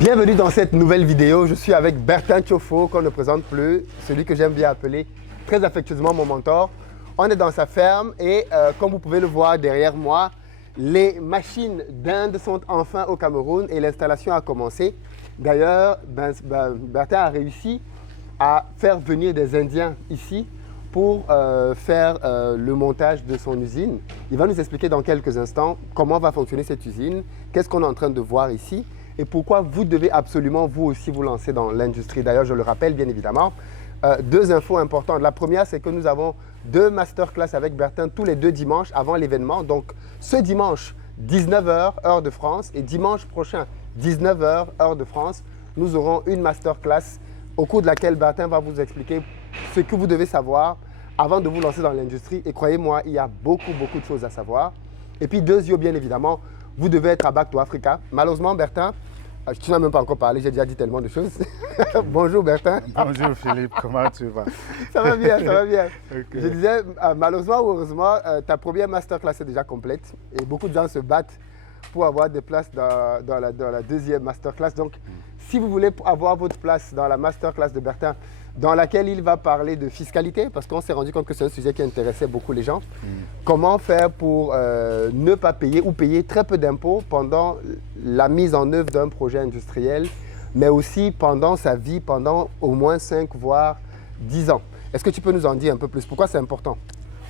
Bienvenue dans cette nouvelle vidéo. Je suis avec Bertin Thiofo, qu'on ne présente plus, celui que j'aime bien appeler très affectueusement mon mentor. On est dans sa ferme et comme vous pouvez le voir derrière moi, les machines d'Inde sont enfin au Cameroun et l'installation a commencé. D'ailleurs, Bertin a réussi à faire venir des Indiens ici pour faire le montage de son usine. Il va nous expliquer dans quelques instants comment va fonctionner cette usine, qu'est-ce qu'on est en train de voir ici et pourquoi vous devez absolument vous aussi vous lancer dans l'industrie. D'ailleurs, je le rappelle bien évidemment, deux infos importantes. La première, c'est que nous avons deux masterclass avec Bertin tous les deux dimanches avant l'événement. Donc, ce dimanche, 19h, heure de France, et dimanche prochain, 19h, heure de France, nous aurons une masterclass au cours de laquelle Bertin va vous expliquer ce que vous devez savoir avant de vous lancer dans l'industrie. Et croyez-moi, il y a beaucoup de choses à savoir. Et puis, deuxième, bien évidemment, vous devez être à Back to Africa. Malheureusement, Bertin, tu n'as même pas encore parlé, j'ai déjà dit tellement de choses. Bonjour Bertin. Bonjour Philippe, comment tu vas? Ça va bien, ça va bien. Okay. Je disais, malheureusement ou heureusement, ta première masterclass est déjà complète et beaucoup de gens se battent pour avoir des places dans la deuxième masterclass. Donc, si vous voulez avoir votre place dans la masterclass de Bertin, dans laquelle il va parler de fiscalité, parce qu'on s'est rendu compte que c'est un sujet qui intéressait beaucoup les gens. Comment faire pour ne pas payer ou payer très peu d'impôts pendant la mise en œuvre d'un projet industriel, mais aussi pendant sa vie, pendant au moins 5 voire 10 ans. Est-ce que tu peux nous en dire un peu plus? Pourquoi c'est important?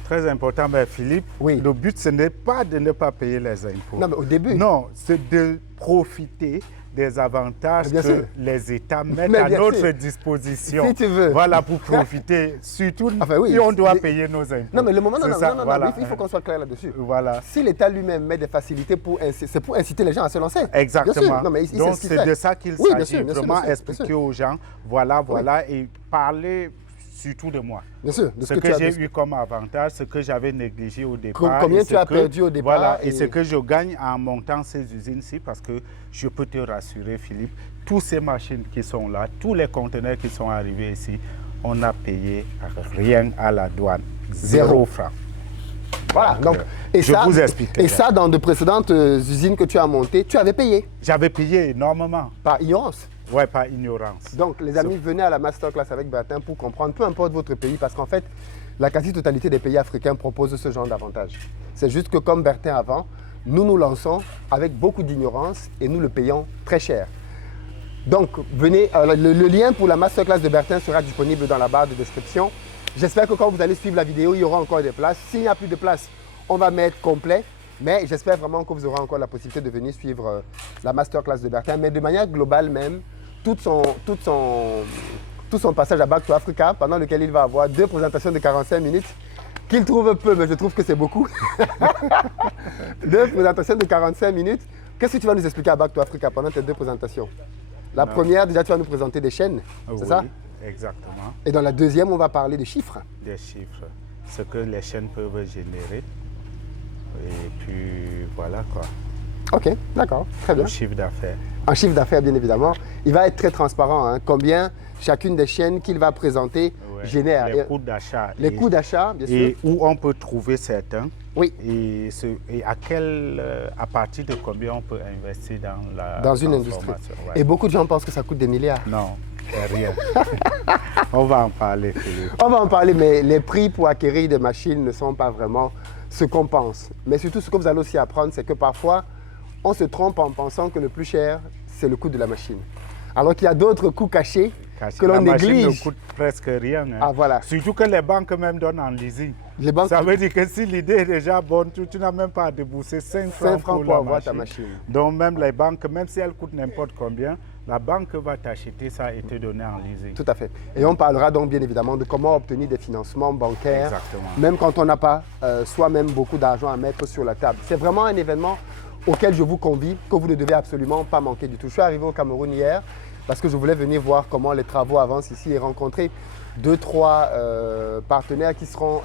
Très important, mais Philippe, oui. Le but, ce n'est pas de ne pas payer les impôts. Non, mais au début. Non, c'est de profiter des avantages que les États mettent à notre disposition. Si tu veux. Voilà, pour profiter. Surtout, enfin, oui, et on doit payer nos impôts. Non, mais le moment, non, voilà. il faut qu'on soit clair là-dessus. Voilà. Si l'État lui-même met des facilités, c'est pour inciter les gens à se lancer. Exactement. Non, mais donc, c'est de ça qu'il s'agit. Vraiment expliquer aux gens, voilà, et parler surtout de moi. Bien sûr. De ce que j'ai eu comme avantage, ce que j'avais négligé au départ. Combien tu as perdu au départ. Voilà, et ce que je gagne en montant ces usines-ci, parce que je peux te rassurer, Philippe, toutes ces machines qui sont là, tous les conteneurs qui sont arrivés ici, on n'a payé rien à la douane. 0 franc. Voilà, donc, vous explique. Et ça, dans de précédentes usines que tu as montées, tu avais payé? J'avais payé énormément. Par ignorance? Oui, par ignorance. Donc, les amis, venez à la masterclass avec Bertin pour comprendre, peu importe votre pays, parce qu'en fait, la quasi-totalité des pays africains proposent ce genre d'avantages. C'est juste que comme Bertin avant, nous nous lançons avec beaucoup d'ignorance et nous le payons très cher. Donc, venez, le lien pour la masterclass de Bertin sera disponible dans la barre de description. J'espère que quand vous allez suivre la vidéo, il y aura encore des places. S'il n'y a plus de place, on va mettre complet. Mais j'espère vraiment que vous aurez encore la possibilité de venir suivre la masterclass de Bertin. Mais de manière globale même, tout son passage à Back to Africa, pendant lequel il va avoir 2 présentations de 45 minutes, qu'il trouve peu, mais je trouve que c'est beaucoup. 2 présentations de 45 minutes. Qu'est-ce que tu vas nous expliquer à Back to Africa pendant tes 2 présentations? La première, déjà, tu vas nous présenter des chaînes, c'est ça? Exactement. Et dans la deuxième, on va parler de chiffres. Des chiffres, ce que les chaînes peuvent générer. Et puis, voilà quoi. Ok, d'accord, très bien. Un chiffre d'affaires. Un chiffre d'affaires, bien évidemment. Il va être très transparent, hein, combien chacune des chaînes qu'il va présenter génère. Les coûts d'achat. Les coûts d'achat, bien sûr. Et où on peut trouver certains. Oui. Et à partir de combien on peut investir dans une industrie. Et beaucoup de gens pensent que ça coûte des milliards. Non, rien. On va en parler, Philippe. On va en parler, mais les prix pour acquérir des machines ne sont pas vraiment ce qu'on pense. Mais surtout, ce que vous allez aussi apprendre, c'est que parfois, on se trompe en pensant que le plus cher, c'est le coût de la machine. Alors qu'il y a d'autres coûts cachés que l'on néglige. La machine ne coûte presque rien. Hein. Ah, voilà. Surtout que les banques même donnent en leasing. Les banques... Ça veut dire que si l'idée est déjà bonne, tu n'as même pas à débourser 5 francs pour avoir ta machine. Donc même les banques, même si elles coûtent n'importe combien, la banque va t'acheter ça et te donner en leasing. Tout à fait. Et on parlera donc bien évidemment de comment obtenir des financements bancaires, exactement, même quand on n'a pas soi-même beaucoup d'argent à mettre sur la table. C'est vraiment un événement auquel je vous convie, que vous ne devez absolument pas manquer du tout. Je suis arrivé au Cameroun hier parce que je voulais venir voir comment les travaux avancent ici et rencontrer 2-3 partenaires qui seront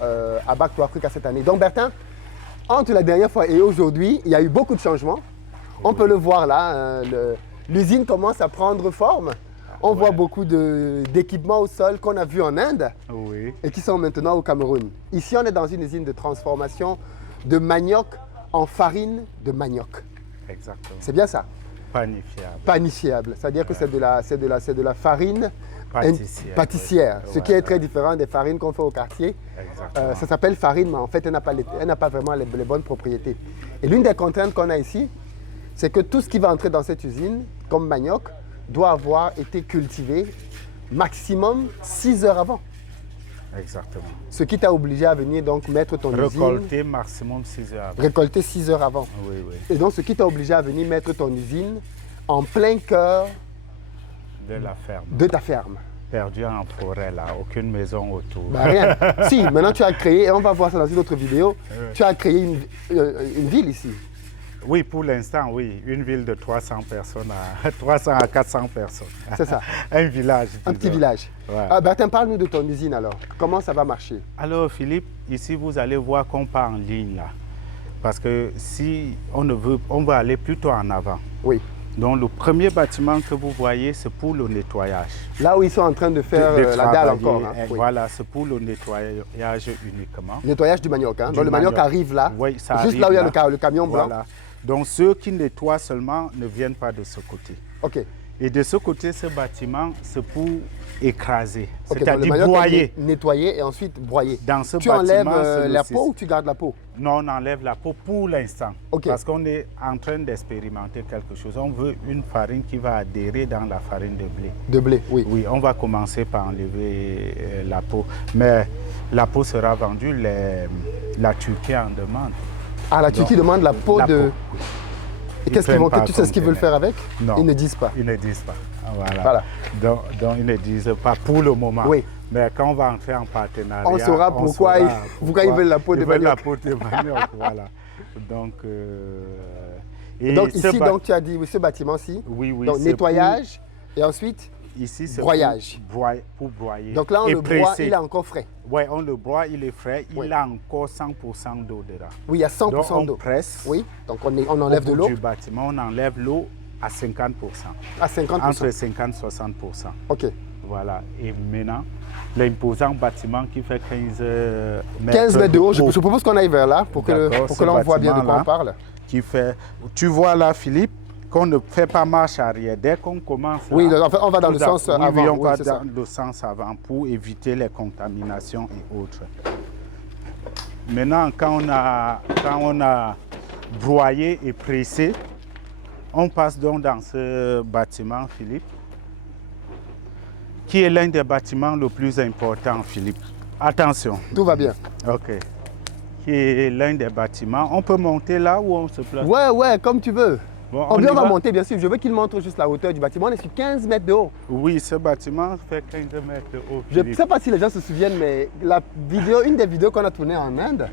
à Back to Africa cette année. Donc Bertin, entre la dernière fois et aujourd'hui, il y a eu beaucoup de changements. On peut le voir là, l'usine commence à prendre forme. On voit beaucoup d'équipements au sol qu'on a vus en Inde et qui sont maintenant au Cameroun. Ici, on est dans une usine de transformation de manioc en farine de manioc. Exactement. C'est bien ça. Panifiable. Panifiable. C'est-à-dire que c'est de la farine Pâtissière. ce qui est très différent des farines qu'on fait au quartier. Ça s'appelle farine, mais en fait, elle n'a pas vraiment les bonnes propriétés. Et l'une des contraintes qu'on a ici, c'est que tout ce qui va entrer dans cette usine, comme manioc, doit avoir été cultivé maximum 6 heures avant. Exactement. Ce qui t'a obligé à venir donc mettre ton usine... Récolter maximum 6 heures avant. Récolter 6 heures avant. Oui, oui. Et donc, ce qui t'a obligé à venir mettre ton usine en plein cœur de la ferme. De ta ferme. Perdu en forêt, là. Aucune maison autour. Bah, rien. Si, maintenant tu as créé, et on va voir ça dans une autre vidéo, tu as créé une ville ici. Oui, pour l'instant, oui. Une ville de 300 personnes à 300 à 400 personnes. C'est ça. Un village. Un petit village. Ouais. Bertin, parle-nous de ton usine alors. Comment ça va marcher? Alors, Philippe, ici, vous allez voir qu'on part en ligne là. Parce que si on va aller plutôt en avant. Oui. Donc, le premier bâtiment que vous voyez, c'est pour le nettoyage. Là où ils sont en train de faire la dalle encore. Hein? Oui. Voilà, c'est pour le nettoyage uniquement. Nettoyage du manioc. Hein? Donc, le manioc arrive là, oui, ça juste arrive là où il y a le camion blanc. Voilà. Donc, ceux qui nettoient seulement ne viennent pas de ce côté. OK. Et de ce côté, ce bâtiment, c'est pour écraser, Okay, c'est-à-dire broyer. Nettoyer et ensuite broyer. Dans ce tu bâtiment, enlèves la peau ou tu gardes la peau? Non, on enlève la peau pour l'instant. Okay. Parce qu'on est en train d'expérimenter quelque chose. On veut une farine qui va adhérer dans la farine de blé. De blé, oui. Oui, on va commencer par enlever la peau. Mais la peau sera vendue, la Turquie en demande. Ah, la Turquie demande la peau de... Peau. Et qu'est-ce qu'ils vont, tu sais ce qu'ils veulent faire avec? Non. Ils ne disent pas. Ils ne disent pas. Voilà. Donc, ils ne disent pas pour le moment. Oui. Mais quand on va entrer en partenariat, on saura pourquoi ils veulent la peau de manioc. La peau de manioc, voilà. Donc, ici, donc, tu as dit ce bâtiment-ci. Oui, oui. Donc, nettoyage et ensuite ici, c'est broyage. Pour broyer. Donc là, on le broie, il est encore frais. Oui, on le broie, il est frais. Oui. Il a encore 100% d'eau dedans. Oui, il y a 100% d'eau. On presse. Oui, donc on enlève de l'eau. Du bâtiment, on enlève l'eau à 50%. À 50%. Entre 50 et 60%. OK. Voilà. Et maintenant, l'imposant bâtiment qui fait 15 mètres. 15 mètres de haut. Je propose qu'on aille vers là pour que l'on voit bien de quoi on parle. Qui fait, tu vois là, Philippe, qu'on ne fait pas marche arrière. Dès qu'on commence. Oui, en fait, on va dans le sens avant. Oui, on va dans le sens avant pour éviter les contaminations et autres. Maintenant, quand on a broyé et pressé, on passe donc dans ce bâtiment, Philippe, qui est l'un des bâtiments le plus importants, Philippe. Attention. Tout va bien. OK. Qui est l'un des bâtiments. On peut monter là où on se place? Ouais, comme tu veux. Bon, on va monter, bien sûr. Je veux qu'il montre juste la hauteur du bâtiment. On est sur 15 mètres de haut. Oui, ce bâtiment fait 15 mètres de haut. Je ne sais pas si les gens se souviennent, mais une des vidéos qu'on a tournées en Inde,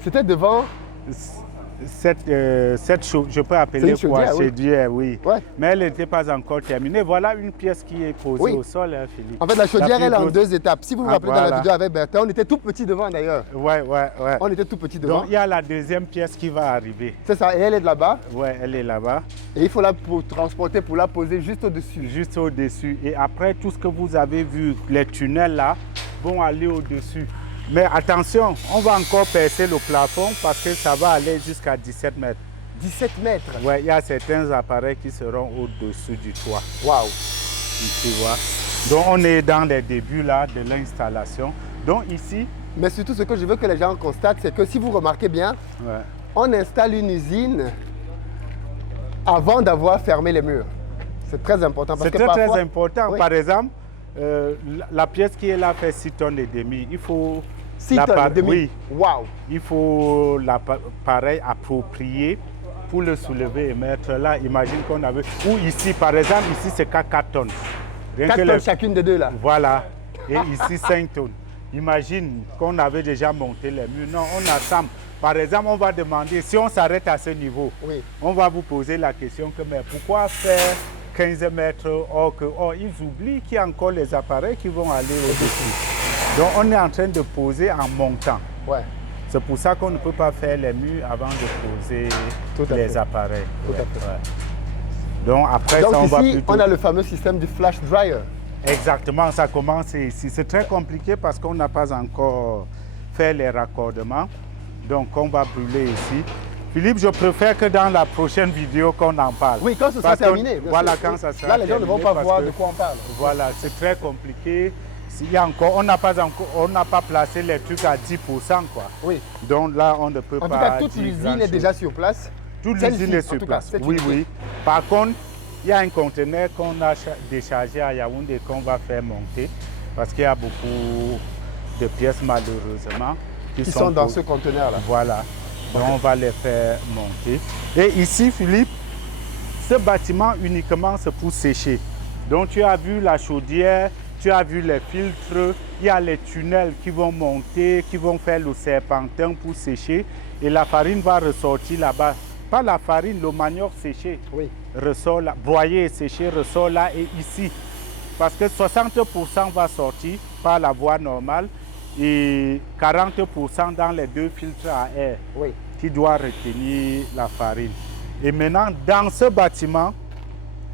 c'était devant... Cette chose, je peux appeler quoi? Chaudière, oui. Ouais. Mais elle n'était pas encore terminée. Voilà une pièce qui est posée au sol, hein, Philippe. En fait, la chaudière, elle est en 2 étapes. Si vous vous rappelez dans la vidéo avec Bertin, on était tout petit devant d'ailleurs. Ouais. On était tout petit devant. Donc, il y a la deuxième pièce qui va arriver. C'est ça, et elle est de là-bas. Oui, elle est là-bas. Et il faut la transporter pour la poser juste au-dessus. Juste au-dessus. Et après, tout ce que vous avez vu, les tunnels là, vont aller au-dessus. Mais attention, on va encore percer le plafond parce que ça va aller jusqu'à 17 mètres. 17 mètres? Oui, il y a certains appareils qui seront au-dessus du toit. Waouh! Tu vois. Donc, on est dans les débuts là de l'installation. Donc, ici... Mais surtout, ce que je veux que les gens constatent, c'est que si vous remarquez bien, on installe une usine avant d'avoir fermé les murs. C'est très important. C'est très important. Oui. Par exemple, la pièce qui est là fait 6 tonnes et demi. Il faut... 6 tonnes et demi? Oui. Waouh! Il faut l'appareil approprié pour le soulever et mettre là. Imagine qu'on avait... Ou ici, par exemple, ici c'est 4 tonnes. 4 tonnes chacune des deux là? Voilà. Et ici 5 tonnes. Imagine qu'on avait déjà monté les murs. Non, on assemble. Par exemple, on va demander, si on s'arrête à ce niveau, on va vous poser la question que, mais pourquoi faire 15 mètres or ils oublient qu'il y a encore les appareils qui vont aller au-dessus. Donc, on est en train de poser en montant. Ouais. C'est pour ça qu'on ne peut pas faire les murs avant de poser les appareils. Tout à fait. Ouais. Donc, après, ça, on ici, va plutôt... on a le fameux système du flash dryer. Exactement, ça commence ici. C'est très compliqué parce qu'on n'a pas encore fait les raccordements. Donc, on va brûler ici. Philippe, je préfère que dans la prochaine vidéo qu'on en parle. Oui, quand ce sera terminé. Voilà, quand ça sera là, les gens ne vont pas voir de quoi on parle. Voilà, c'est très compliqué. S'il y a encore, on n'a pas placé les trucs à 10%, quoi. Oui. Donc là, on ne peut pas. En tout cas, toute l'usine est déjà sur place. Toute l'usine est sur place. Oui, oui. Par contre, il y a un conteneur qu'on a déchargé à Yaoundé qu'on va faire monter parce qu'il y a beaucoup de pièces, malheureusement, qui sont dans ce conteneur-là. Voilà. Donc, on va les faire monter. Et ici, Philippe, ce bâtiment uniquement, c'est pour sécher. Donc, tu as vu la chaudière, tu as vu les filtres, il y a les tunnels qui vont monter, qui vont faire le serpentin pour sécher. Et la farine va ressortir là-bas. Pas la farine, le manioc séché ressort là, broyé et séché ressort là et ici. Parce que 60% va sortir par la voie normale et 40% dans les 2 filtres à air qui doivent retenir la farine. Et maintenant, dans ce bâtiment,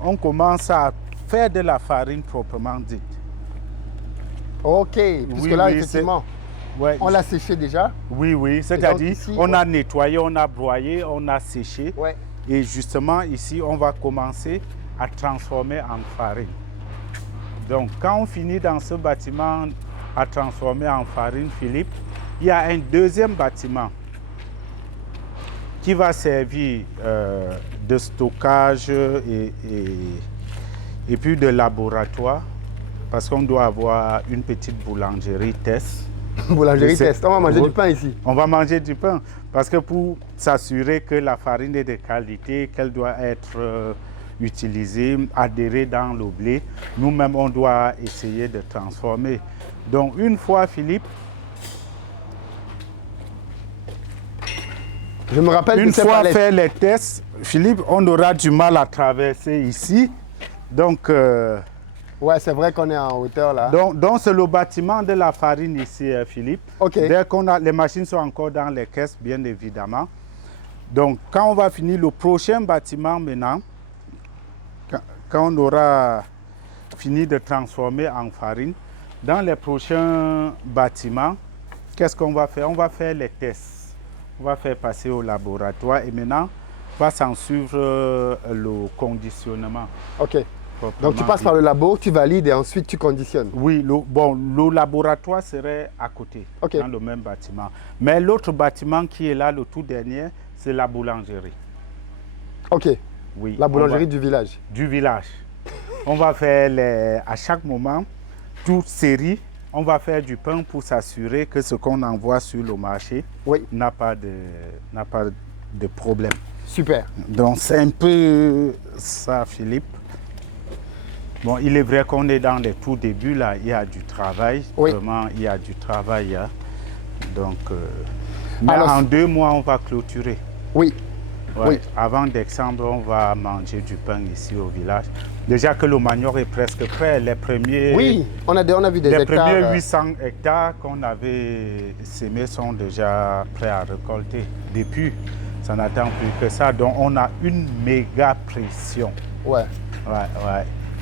on commence à faire de la farine proprement dite. Ok, puisque là, effectivement, on l'a séché déjà. Oui, oui, c'est-à-dire on a nettoyé, on a broyé, on a séché. Et justement, ici, on va commencer à transformer en farine. Donc, quand on finit dans ce bâtiment à transformer en farine, Philippe, il y a un deuxième bâtiment qui va servir de stockage et puis de laboratoire, parce qu'on doit avoir une petite boulangerie test. Boulangerie test, on va manger du pain ici. On va manger du pain, parce que pour s'assurer que la farine est de qualité, qu'elle doit être utilisée, adhérée dans le blé, nous-mêmes, on doit essayer de transformer. Donc, une fois, Philippe, je me rappelle une fois fait les tests, Philippe, on aura du mal à traverser ici. Donc, ouais, c'est vrai qu'on est en hauteur là. Donc c'est le bâtiment de la farine ici, Philippe. Dès qu'on a, les machines sont encore dans les caisses, bien évidemment. Donc, quand on va finir le prochain bâtiment maintenant, quand on aura fini de transformer en farine, dans les prochains bâtiments, qu'est-ce qu'on va faire? On va faire les tests. On va faire passer au laboratoire et maintenant, on va s'en suivre le conditionnement. Ok. Donc tu passes par le labo, tu valides et ensuite tu conditionnes. Oui, le laboratoire serait à côté, dans le même bâtiment. Mais l'autre bâtiment qui est là, le tout dernier, c'est la boulangerie. Ok. Oui. La boulangerie du village. Du village. On va faire à chaque moment, toute série, on va faire du pain pour s'assurer que ce qu'on envoie sur le marché n'a pas de problème. Super. Donc c'est un peu ça, Philippe. Bon, il est vrai qu'on est dans les tout débuts, là, il y a du travail, vraiment, il y a du travail. Hein. Donc, mais alors, en 2 mois, on va clôturer. Oui. Ouais, oui. Avant décembre, on va manger du pain ici au village. Déjà que le manioc est presque prêt, les premiers... Oui, on a vu des hectares. Les premiers 800 hectares qu'on avait semés sont déjà prêts à récolter. Depuis, ça n'attend plus que ça, donc on a une méga pression. Ouais.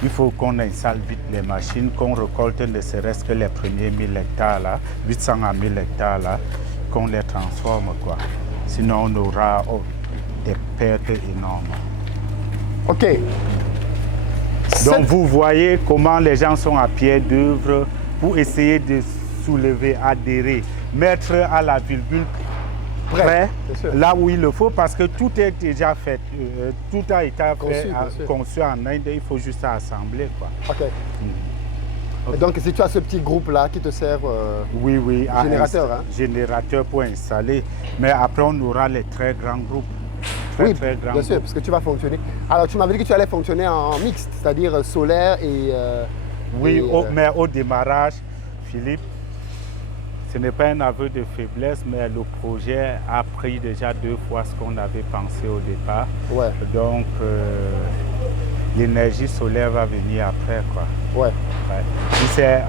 Il faut qu'on installe vite les machines, qu'on récolte ne serait-ce que les premiers 1000 hectares là, 800 à 1000 hectares là, qu'on les transforme quoi. Sinon on aura des pertes énormes. Ok. Donc vous voyez comment les gens sont à pied d'œuvre pour essayer de soulever, adhérer, mettre à la virgule près, là où il le faut, parce que tout est déjà fait, tout a été conçu en Inde, il faut juste assembler. Quoi. Ok. Et donc si tu as ce petit groupe-là qui te sert générateur, générateur pour installer, mais après on aura les très grands groupes. Très grands bien sûr, parce que tu vas fonctionner. Alors tu m'avais dit que tu allais fonctionner en mixte, c'est-à-dire solaire et... mais au démarrage, Philippe, ce n'est pas un aveu de faiblesse, mais le projet a pris déjà 2 fois ce qu'on avait pensé au départ. Ouais. Donc, l'énergie solaire va venir après, quoi. Ouais. C'est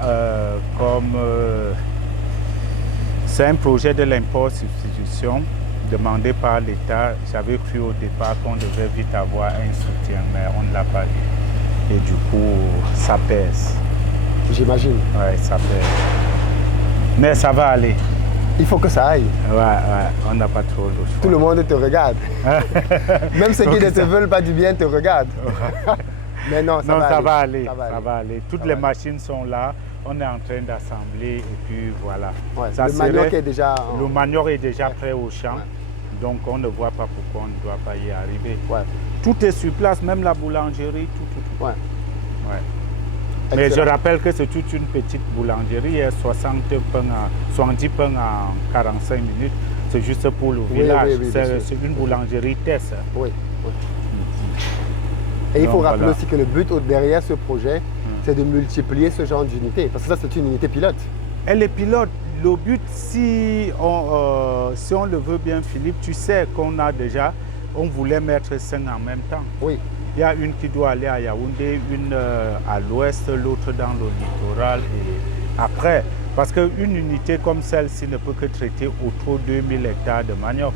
c'est un projet de l'import-substitution demandé par l'État. J'avais cru au départ qu'on devait vite avoir un soutien, mais on ne l'a pas eu. Et du coup, ça pèse. J'imagine. Oui, ça pèse. Mais ça va aller. Il faut que ça aille. On n'a pas trop le choix. Tout le monde te regarde. Même ceux qui ne te veulent pas du bien te regardent. Mais non, ça va aller. Toutes les machines sont là. On est en train d'assembler et puis voilà. Le manioc est déjà prêt au champ. Donc on ne voit pas pourquoi on ne doit pas y arriver. Tout est sur place, même la boulangerie, tout. Mais je rappelle que c'est toute une petite boulangerie, il y a 70 pains en 45 minutes. C'est juste pour le village. C'est une boulangerie test. Et il faut rappeler aussi que le but derrière ce projet, c'est de multiplier ce genre d'unité. Parce que ça, c'est une unité pilote. Elle est pilote. Le but, si on le veut bien, Philippe, tu sais qu'on a déjà, on voulait mettre 5 en même temps. Oui. Il y a une qui doit aller à Yaoundé, une à l'ouest, l'autre dans le littoral. Et après, parce qu'une unité comme celle-ci ne peut que traiter autour de 2000 hectares de manioc.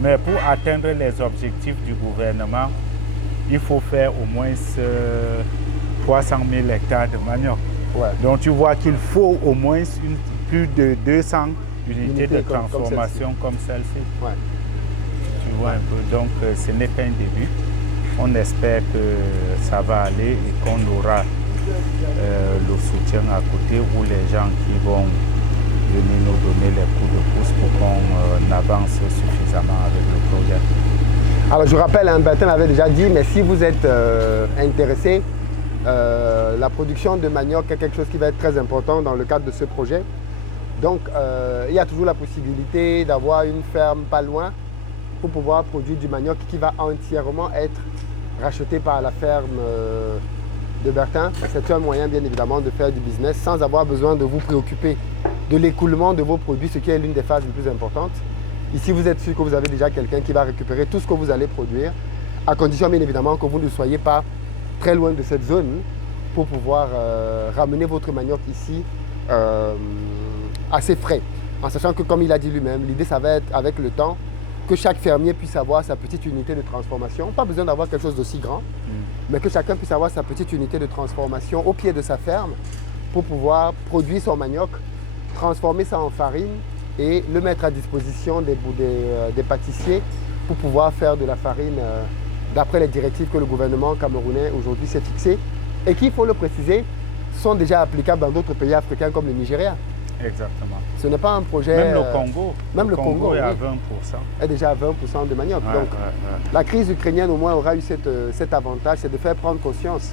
Mais pour atteindre les objectifs du gouvernement, il faut faire au moins 300 000 hectares de manioc. Donc tu vois qu'il faut au moins plus de 200 unités de transformation comme celle-ci. Tu vois un peu, donc ce n'est qu'un début. On espère que ça va aller et qu'on aura le soutien à côté ou les gens qui vont venir nous donner les coups de pouce pour qu'on avance suffisamment avec le projet. Alors je rappelle, Bertin l'avait déjà dit, mais si vous êtes intéressé, la production de manioc est quelque chose qui va être très important dans le cadre de ce projet. Donc il y a toujours la possibilité d'avoir une ferme pas loin pour pouvoir produire du manioc qui va entièrement être racheté par la ferme de Bertin. C'est un moyen bien évidemment de faire du business sans avoir besoin de vous préoccuper de l'écoulement de vos produits, ce qui est l'une des phases les plus importantes. Ici, vous êtes sûr que vous avez déjà quelqu'un qui va récupérer tout ce que vous allez produire, à condition bien évidemment que vous ne soyez pas très loin de cette zone pour pouvoir ramener votre manioc ici assez frais. En sachant que, comme il a dit lui-même, l'idée, ça va être avec le temps que chaque fermier puisse avoir sa petite unité de transformation. Pas besoin d'avoir quelque chose d'aussi grand, mais que chacun puisse avoir sa petite unité de transformation au pied de sa ferme pour pouvoir produire son manioc, transformer ça en farine et le mettre à disposition des pâtissiers pour pouvoir faire de la farine d'après les directives que le gouvernement camerounais aujourd'hui s'est fixé et qui, il faut le préciser, sont déjà applicables dans d'autres pays africains comme le Nigeria. Exactement. Ce n'est pas un projet... Même le Congo. Même le Congo est à 20%. Est déjà à 20% de manioc. Donc, la crise ukrainienne au moins aura eu cet avantage, c'est de faire prendre conscience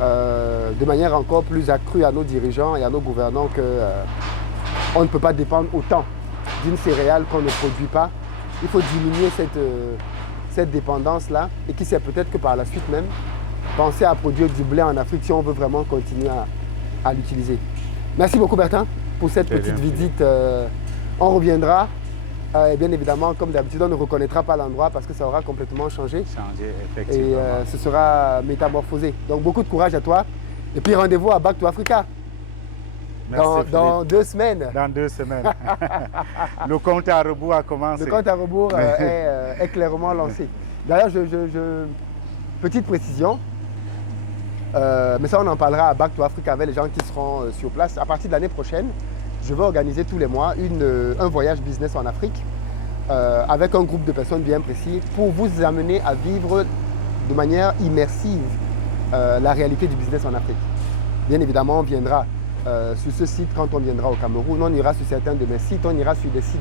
de manière encore plus accrue à nos dirigeants et à nos gouvernants qu'on ne peut pas dépendre autant d'une céréale qu'on ne produit pas. Il faut diminuer cette dépendance-là et qui sait peut-être que par la suite même, penser à produire du blé en Afrique si on veut vraiment continuer à l'utiliser. Merci beaucoup Bertin pour cette petite visite. On reviendra et bien évidemment, comme d'habitude, on ne reconnaîtra pas l'endroit parce que ça aura complètement changé. Effectivement. Et ce sera métamorphosé. Donc beaucoup de courage à toi. Et puis rendez-vous à Back to Africa. Dans 2 semaines. Dans 2 semaines. Le compte à rebours a commencé. Le compte à rebours est clairement lancé. D'ailleurs, petite précision, mais ça on en parlera à Back to Africa avec les gens qui seront sur place. À partir de l'année prochaine, je vais organiser tous les mois un voyage business en Afrique avec un groupe de personnes bien précis pour vous amener à vivre de manière immersive la réalité du business en Afrique. Bien évidemment, on viendra sur ce site quand on viendra au Cameroun, on ira sur certains de mes sites, on ira sur des sites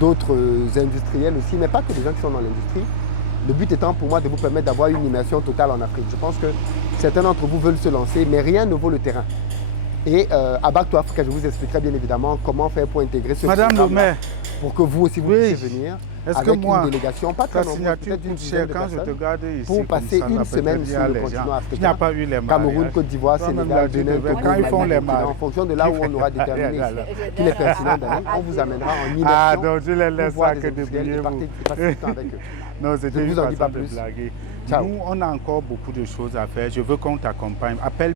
d'autres industriels aussi, mais pas que des gens qui sont dans l'industrie. Le but étant pour moi de vous permettre d'avoir une immersion totale en Afrique. Je pense que certains d'entre vous veulent se lancer, mais rien ne vaut le terrain. Et à Back to Africa, je vous expliquerai bien évidemment comment faire pour intégrer ce programme pour que vous aussi vous puissiez venir avec une délégation, pas très nombreuse, peut-être une dizaine de personnes, pour passer une semaine sur le continent africain, Cameroun, Côte d'Ivoire, Sénégal, Bénin, Togo, en fonction de là où on aura déterminé qu'il est pertinent d'aller, on vous amènera en immersion. Ah, donc je les laisse ça que de et passer du temps avec eux. Non, c'était une façon de blaguer. Nous, on a encore beaucoup de choses à faire. Je veux qu'on t'accompagne. Appelle